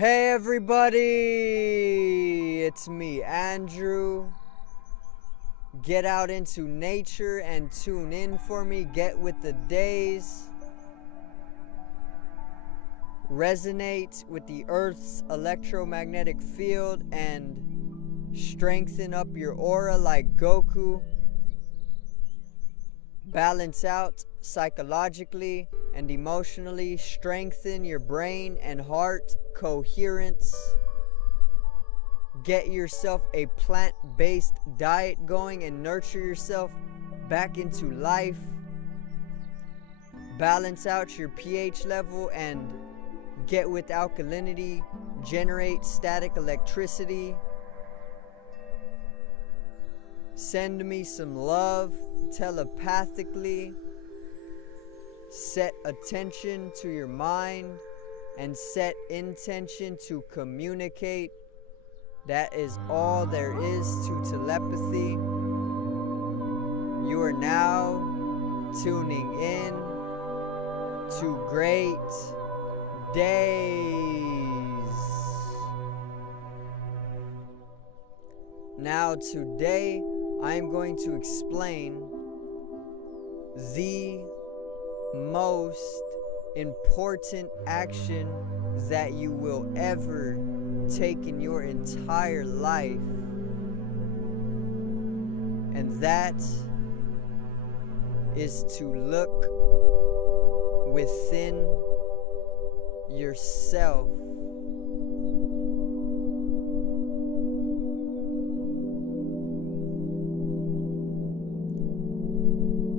Hey everybody, it's me, Andrew. Get out into nature and tune in for me. Get with the days. Resonate with the Earth's electromagnetic field and strengthen up your aura like Goku. Balance out psychologically and emotionally. Strengthen your brain and heart coherence. Get yourself a plant-based diet going and nurture yourself back into life. Balance out your pH level and get with alkalinity. Generate static electricity. Send me some love telepathically. Set attention to your mind and set intention to communicate. That is all there is to telepathy. You are now tuning in to great days. Now today I am going to explain the most important action that you will ever take in your entire life, and that is to look within yourself.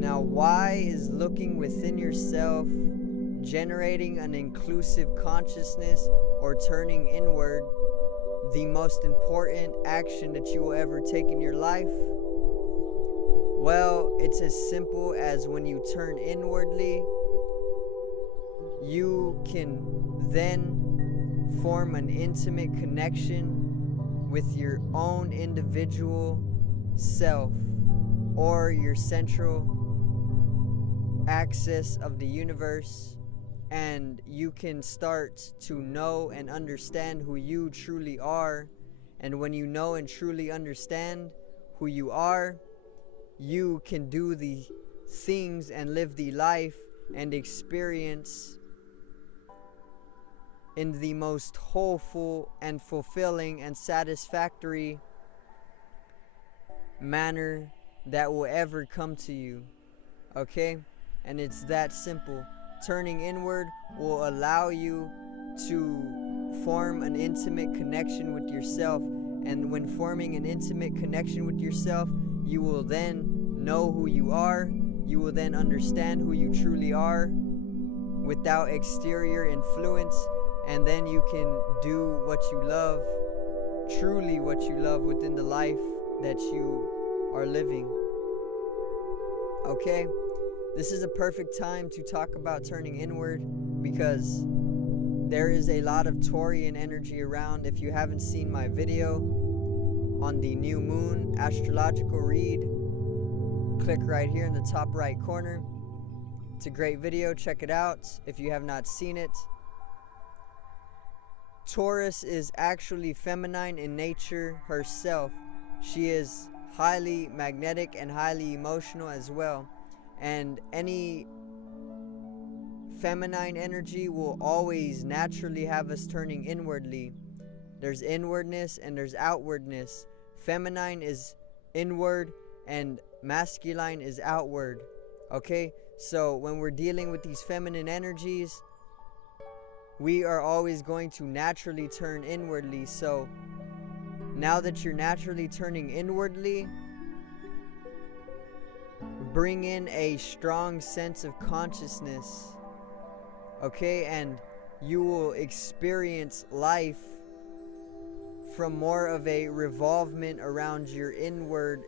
Now, why is looking within yourself, generating an inclusive consciousness, or turning inward the most important action that you will ever take in your life? Well, it's as simple as when you turn inwardly, you can then form an intimate connection with your own individual self, or your central axis of the universe, and you can start to know and understand who you truly are. And when you know and truly understand who you are, you can do the things and live the life and experience in the most wholeful and fulfilling and satisfactory manner that will ever come to you. Okay? And it's that simple. Turning inward will allow you to form an intimate connection with yourself. And when forming an intimate connection with yourself, you will then know who you are. You will then understand who you truly are without exterior influence. And then you can do what you love, truly what you love within the life that you are living. Okay? This is a perfect time to talk about turning inward, because there is a lot of Taurean energy around. If you haven't seen my video on the new moon astrological read, click right here in the top right corner. It's a great video. Check it out if you have not seen it. Taurus is actually feminine in nature herself. She is highly magnetic and highly emotional as well. And any feminine energy will always naturally have us turning inwardly. There's inwardness and there's outwardness. Feminine is inward and masculine is outward. Okay? So when we're dealing with these feminine energies, we are always going to naturally turn inwardly. So now that you're naturally turning inwardly, bring in a strong sense of consciousness, okay? And you will experience life from more of a revolvement around your inward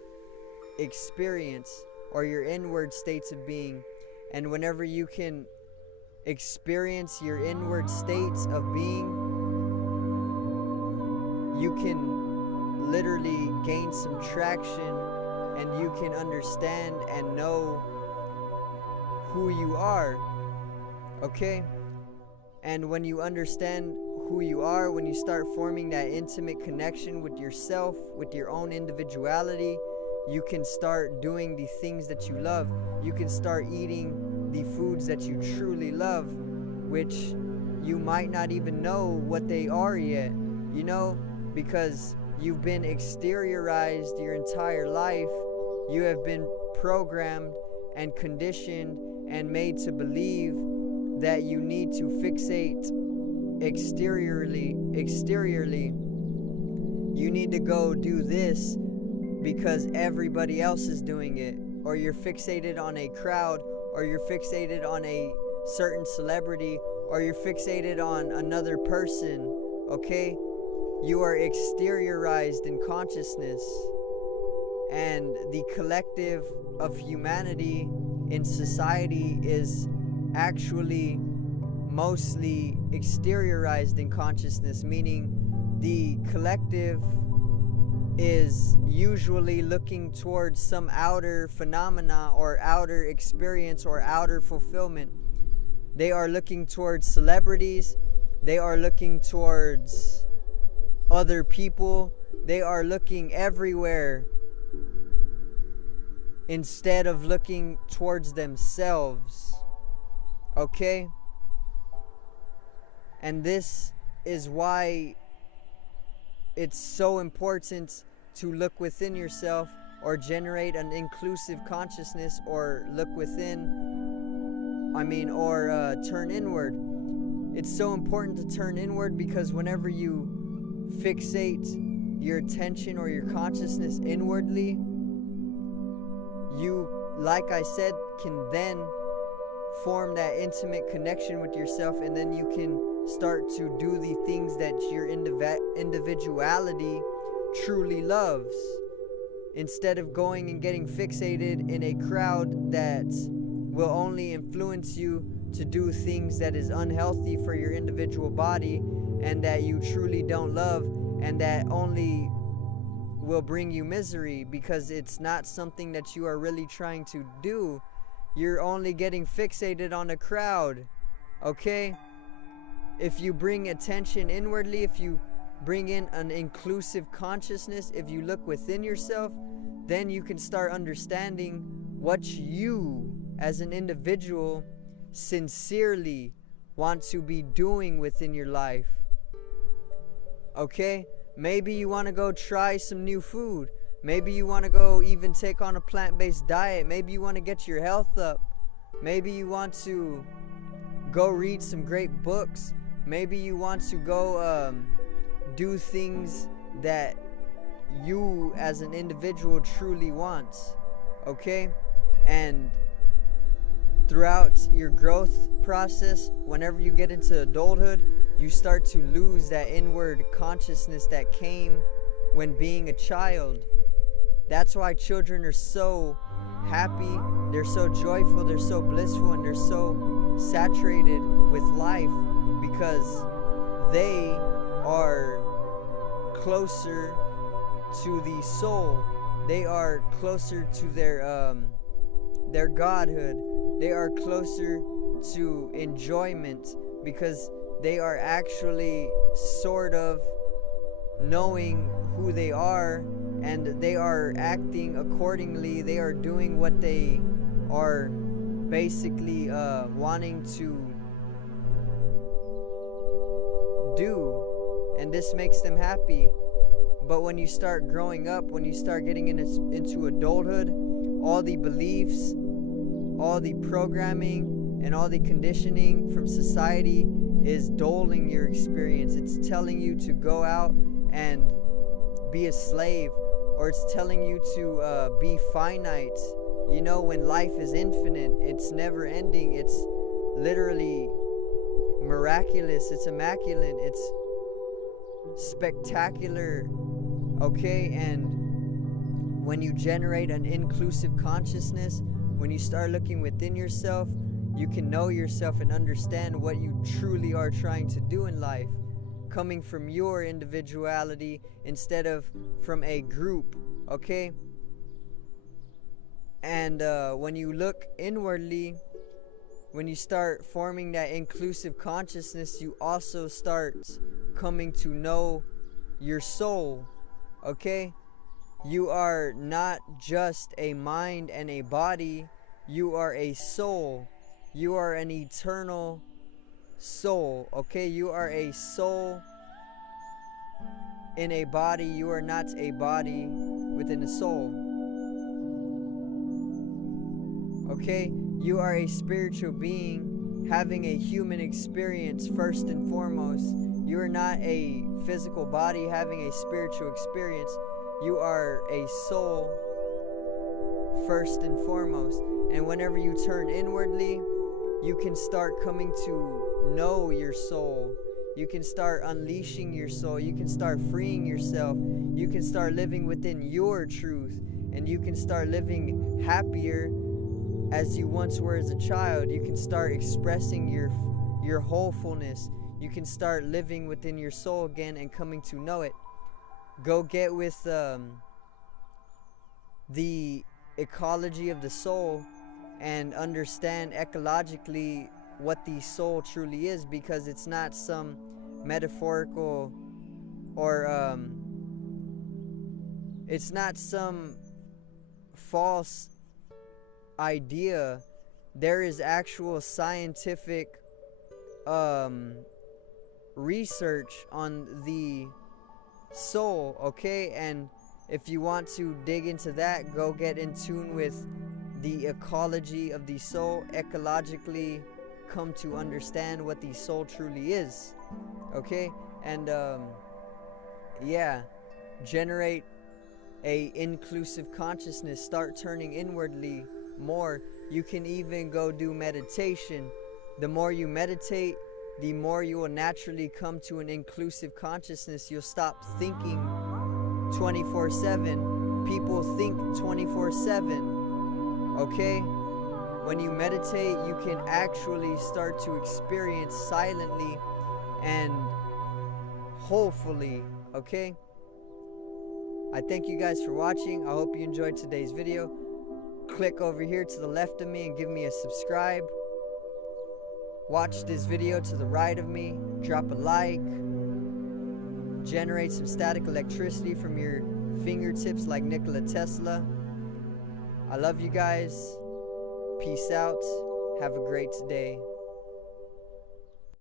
experience or your inward states of being. And whenever you can experience your inward states of being, you can literally gain some traction, and you can understand and know who you are. Okay? And when you understand who you are, when you start forming that intimate connection with yourself, with your own individuality, you can start doing the things that you love. You can start eating the foods that you truly love, which you might not even know what they are yet, because you've been exteriorized your entire life. You have been programmed and conditioned and made to believe that you need to fixate exteriorly. You need to go do this because everybody else is doing it, or you're fixated on a crowd, or you're fixated on a certain celebrity, or you're fixated on another person. Okay, you are exteriorized in consciousness, and the collective of humanity in society is actually mostly exteriorized in consciousness, meaning the collective is usually looking towards some outer phenomena or outer experience or outer fulfillment. They are looking towards celebrities. They are looking towards other people. They are looking everywhere instead of looking towards themselves. Okay? And this is why it's so important to look within yourself, or generate an inclusive consciousness, or look within, or turn inward. It's so important to turn inward because whenever you fixate your attention or your consciousness inwardly, you, like I said, can then form that intimate connection with yourself, and then you can start to do the things that your individuality truly loves, instead of going and getting fixated in a crowd that will only influence you to do things that is unhealthy for your individual body, and that you truly don't love, and that only will bring you misery because it's not something that you are really trying to do. You're only getting fixated on a crowd. Okay? If you bring attention inwardly, if you bring in an inclusive consciousness, if you look within yourself, then you can start understanding what you as an individual sincerely want to be doing within your life. Okay? Maybe you want to go try some new food. Maybe you want to go even take on a plant-based diet. Maybe you want to get your health up. Maybe you want to go read some great books. Maybe you want to go do things that you as an individual truly wants. Okay? And throughout your growth process, whenever you get into adulthood, you start to lose that inward consciousness that came when being a child. That's why children are so happy, they're so joyful, they're so blissful, and they're so saturated with life, because they are closer to the soul. They are closer to their godhood. They are closer to enjoyment, because they are actually sort of knowing who they are, and they are acting accordingly. They are doing what they are basically wanting to do, and this makes them happy. But when you start growing up, when you start getting into adulthood, all the beliefs, all the programming, and all the conditioning from society is dulling your experience. It's telling you to go out and be a slave, or it's telling you to be finite. You know, when life is infinite, it's never ending, it's literally miraculous, it's immaculate, it's spectacular. Okay? And when you generate an inclusive consciousness, when you start looking within yourself, you can know yourself and understand what you truly are trying to do in life, coming from your individuality instead of from a group. Okay? And when you look inwardly, when you start forming that inclusive consciousness, you also start coming to know your soul, okay? You are not just a mind and a body, you are a soul. You are an eternal soul, okay? You are a soul in a body. You are not a body within a soul, okay? You are a spiritual being having a human experience first and foremost. You are not a physical body having a spiritual experience. You are a soul first and foremost. And whenever you turn inwardly, you can start coming to know your soul. You can start unleashing your soul. You can start freeing yourself. You can start living within your truth. And you can start living happier as you once were as a child. You can start expressing your wholefulness. You can start living within your soul again and coming to know it. Go get with the ecology of the soul and understand ecologically what the soul truly is, because it's not some metaphorical or it's not some false idea. There is actual scientific research on the soul, okay? And if you want to dig into that, go get in tune with the ecology of the soul. Ecologically come to understand what the soul truly is, okay? And yeah, generate a inclusive consciousness. Start turning inwardly more. You can even go do meditation. The more you meditate, the more you will naturally come to an inclusive consciousness. You'll stop thinking 24/7. People think 24/7, okay? When you meditate, you can actually start to experience silently and wholefully, okay? I thank you guys for watching. I hope you enjoyed today's video. Click over here to the left of me and give me a subscribe. Watch this video to the right of me. Drop a like. Generate some static electricity from your fingertips like Nikola Tesla. I love you guys. Peace out. Have a great day.